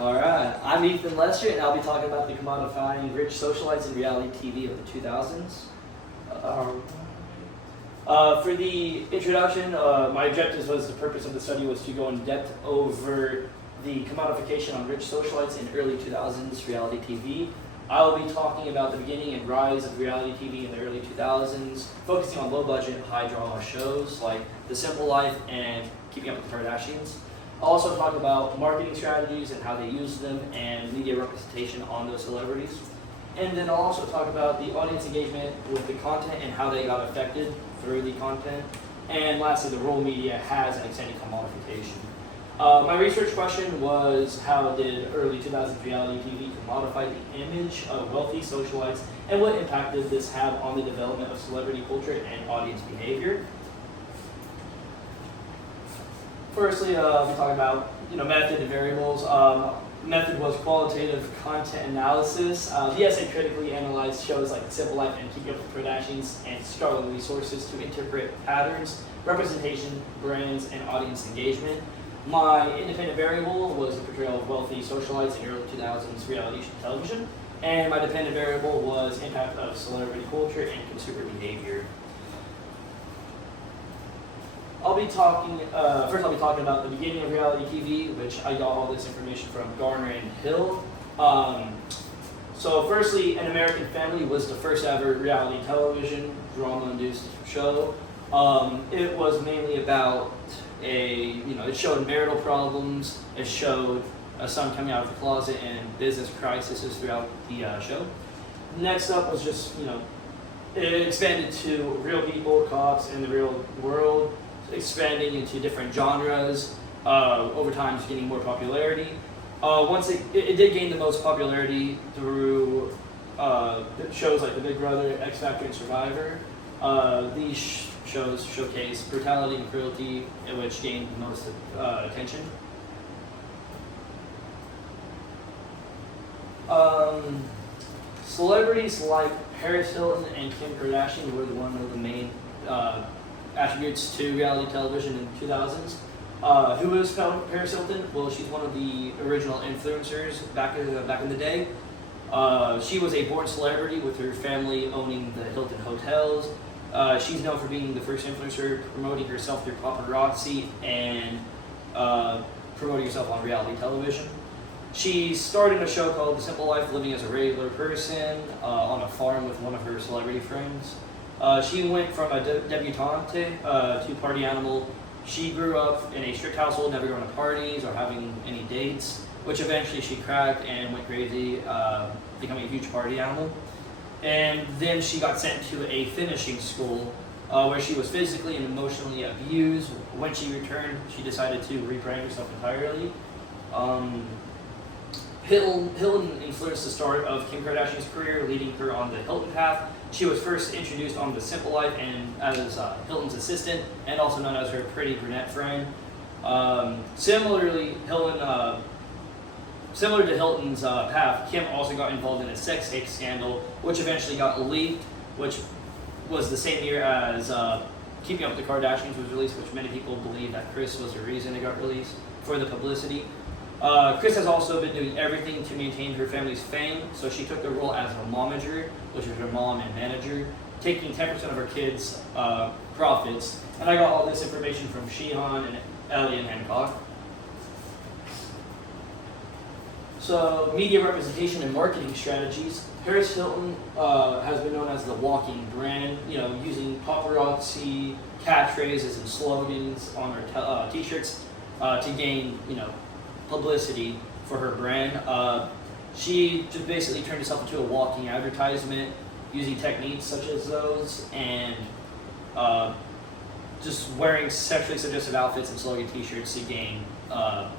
Alright, I'm Ethan Lester, and I'll be talking about the commodifying rich socialites in reality TV of the 2000s. For the introduction, my objectives was the purpose of the study was to go in depth over the commodification on rich socialites in early 2000s reality TV. I will be talking about the beginning and rise of reality TV in the early 2000s, focusing on low-budget, high-drama shows like The Simple Life and Keeping Up with the Kardashians. I'll also talk about marketing strategies and how they use them and media representation on those celebrities. And then I'll also talk about the audience engagement with the content and how they got affected through the content. And lastly, the role media has in extending commodification. My research question was, how did early 2000s reality TV commodify the image of wealthy socialites, and what impact did this have on the development of celebrity culture and audience behavior? Firstly, we'll be talking about method and variables. Method was qualitative content analysis. The essay critically analyzed shows like The Simple Life and Keeping Up with the Kardashians and startling resources to interpret patterns, representation, brands, and audience engagement. My independent variable was the portrayal of wealthy socialites in early 2000s reality television, and my dependent variable was impact of celebrity culture and consumer behavior. I'll be talking about the beginning of reality TV, which I got all this information from Garner and Hill. So firstly, An American Family was the first ever reality television drama-induced show. It was mainly about it showed marital problems, it showed a son coming out of the closet and business crises throughout the show. Next up was just, it expanded to real people, cops in the real world, expanding into different genres, over time just getting more popularity. Once it did gain the most popularity through shows like The Big Brother, X Factor, and Survivor. These shows showcase brutality and cruelty, which gained the most attention. Celebrities like Paris Hilton and Kim Kardashian were one of the main attributes to reality television in the 2000s. Who is Paris Hilton? Well, she's one of the original influencers back in the day. She was a born celebrity with her family owning the Hilton hotels. She's known for being the first influencer promoting herself through paparazzi and promoting herself on reality television. She starred in a show called The Simple Life, living as a regular person on a farm with one of her celebrity friends. She went from a debutante to party animal. She grew up in a strict household, never going to parties or having any dates, which eventually she cracked and went crazy, becoming a huge party animal. And then she got sent to a finishing school where she was physically and emotionally abused. When she returned, she decided to rebrand herself entirely. Hilton influenced the start of Kim Kardashian's career, leading her on the Hilton path. She was first introduced on The Simple Life and as Hilton's assistant, and also known as her pretty brunette friend. Similar to Hilton's path, Kim also got involved in a sex tape scandal, which eventually got leaked, which was the same year as Keeping Up with the Kardashians was released, which many people believe that Kris was the reason it got released, for the publicity. Kris has also been doing everything to maintain her family's fame, so she took the role as a momager, which is her mom and manager, taking 10% of her kids' profits. And I got all this information from Sheehan and Elliot Hancock. So, media representation and marketing strategies. Paris Hilton has been known as the walking brand, using paparazzi, catchphrases, and slogans on her t-shirts to gain, publicity for her brand. She just basically turned herself into a walking advertisement using techniques such as those, and just wearing sexually suggestive outfits and slogan t-shirts to gain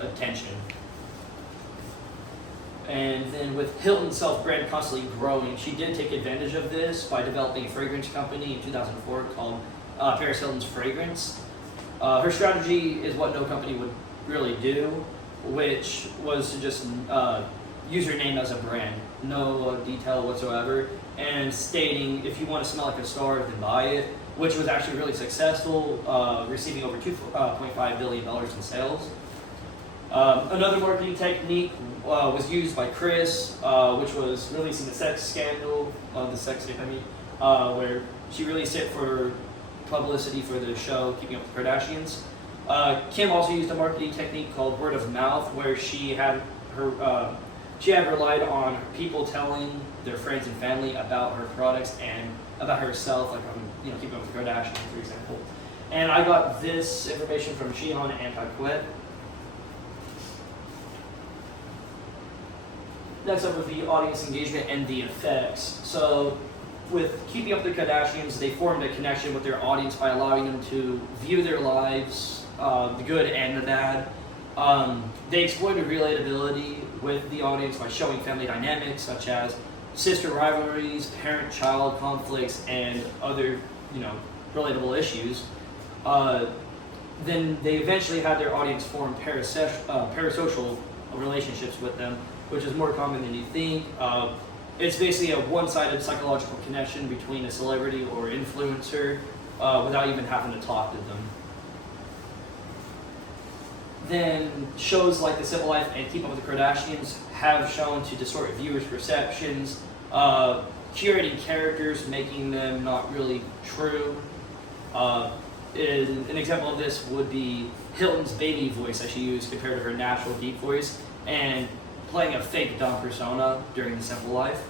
attention. And then with Hilton's self-brand constantly growing, she did take advantage of this by developing a fragrance company in 2004 called Paris Hilton's Fragrance. Her strategy is what no company would really do, which was to just use your name as a brand, no detail whatsoever, and stating if you want to smell like a star, then buy it, which was actually really successful, receiving over $2.5 billion in sales. Another marketing technique was used by Kris, which was releasing the sex scandal, the sex tape, where she released it for publicity for the show Keeping Up with the Kardashians. Kim also used a marketing technique called word of mouth, where she had relied on people telling their friends and family about her products and about herself, like on Keeping Up with the Kardashians, for example. And I got this information from Shihan and Paquette. Next up would be audience engagement and the effects. So with Keeping Up with the Kardashians, they formed a connection with their audience by allowing them to view their lives, the good and the bad. They exploited relatability with the audience by showing family dynamics such as sister rivalries, parent-child conflicts, and other, relatable issues. Then they eventually had their audience form parasocial relationships with them, which is more common than you think. It's basically a one-sided psychological connection between a celebrity or influencer without even having to talk to them. Then shows like The Simple Life and Keep Up with the Kardashians have shown to distort viewers' perceptions, curating characters, making them not really true. An example of this would be Hilton's baby voice that she used compared to her natural deep voice, and playing a fake dumb persona during The Simple Life.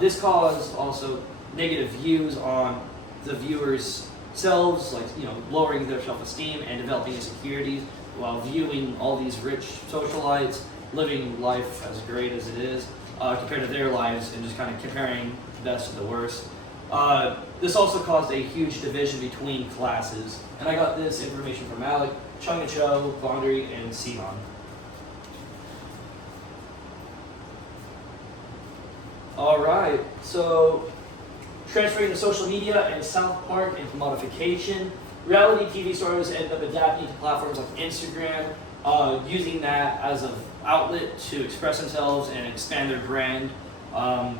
This caused also negative views on the viewers' selves, like lowering their self-esteem and developing insecurities, while viewing all these rich socialites living life as great as it is compared to their lives, and just kind of comparing the best to the worst. This also caused a huge division between classes, and I got this information from Alec, Chung and Cho, Laundry, and Simon. Alright, so transferring to social media and South Park and commodification. Reality TV stars end up adapting to platforms like Instagram, using that as an outlet to express themselves and expand their brand, and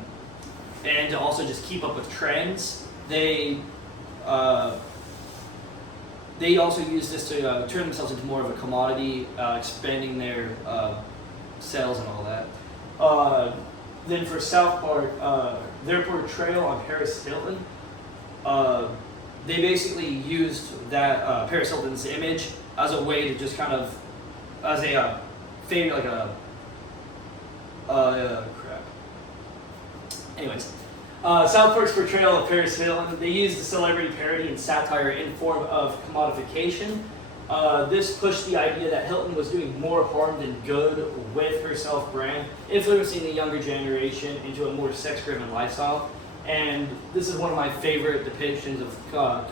to also just keep up with trends. They also use this to turn themselves into more of a commodity, expanding their sales and all that. Then for South Park, their portrayal on Paris Hilton, they basically used that Paris Hilton's image as a way to just kind of, as a favorite, like a crap. Anyways, South Park's portrayal of Paris Hilton, they used the celebrity parody and satire in form of commodification. This pushed the idea that Hilton was doing more harm than good with her self-brand, influencing the younger generation into a more sex-driven lifestyle. And this is one of my favorite depictions of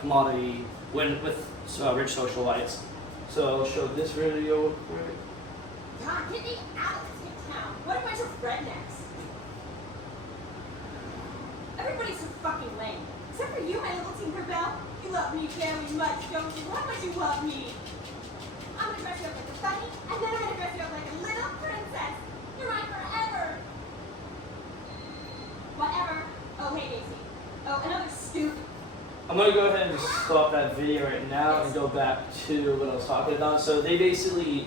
commodity with rich socialites. So I'll show this video real quick. God, get me out of this town. What a bunch of rednecks. Everybody's so fucking lame. Except for you, my little Tinkerbell. You love me very much, don't you? Why would you love me? I'm gonna dress you up like a bunny, and then I'm gonna dress you up like a little princess. You're mine forever. Whatever. Oh, hey, Daisy. Oh, another stupid. I'm going to go ahead and stop that video right now and go back to what I was talking about. So they basically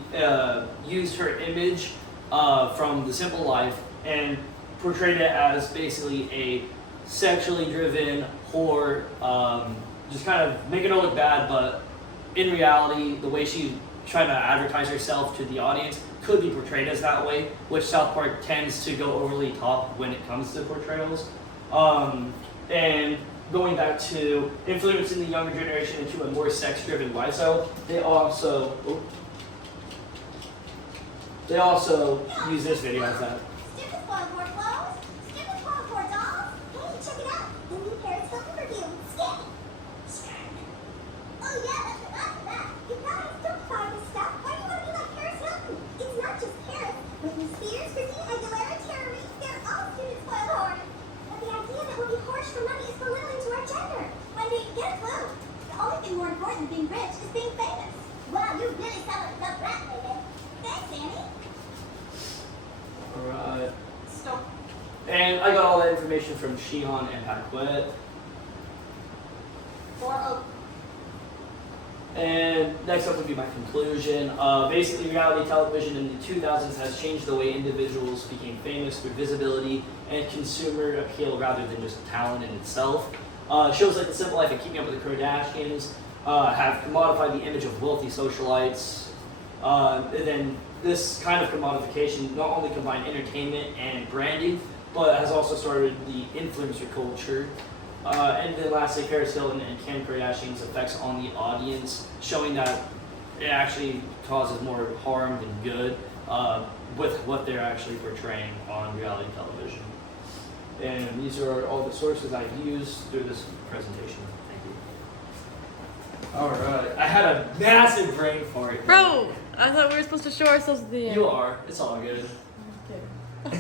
used her image from The Simple Life and portrayed it as basically a sexually driven whore, just kind of making her look bad, but in reality, the way she tried to advertise herself to the audience could be portrayed as that way, which South Park tends to go overly top when it comes to portrayals. And going back to influencing the younger generation into a more sex-driven lifestyle, they also use this video as that. Stupid Spawnboard clothes. Stupid Spawnboard dolls. Hey, check it out. The new Paris Hilton perfume. Skank. Oh yeah, that's that. You guys don't buy this stuff. Why do you want to be like Paris Hilton? It's not just Paris. Britney Spears, Christina Aguilera, Tara Reid, they're all stupid spoiled whores. But the idea that we'll be whores for money is belittling to our gender. Wendy, get a clue. The only thing more important than being rich is being famous. Wow, you really sound like a tough rat, baby. Thanks, Annie. Alright. Stop. And I got all that information from Shihan and Paquette. And next up would be my conclusion. Basically, reality television in the 2000s has changed the way individuals became famous through visibility and consumer appeal rather than just talent in itself. Shows like The Simple Life and Keeping Up with the Kardashians have commodified the image of wealthy socialites. And then this kind of commodification not only combined entertainment and branding, but has also started the influencer culture. And then lastly, Paris Hilton and Kim Kardashian's effects on the audience, showing that it actually causes more harm than good with what they're actually portraying on reality television. And these are all the sources I've used through this presentation. Thank you. All right, I had a massive brain fart. Bro, I thought we were supposed to show ourselves at the end. You are. It's all good. Okay.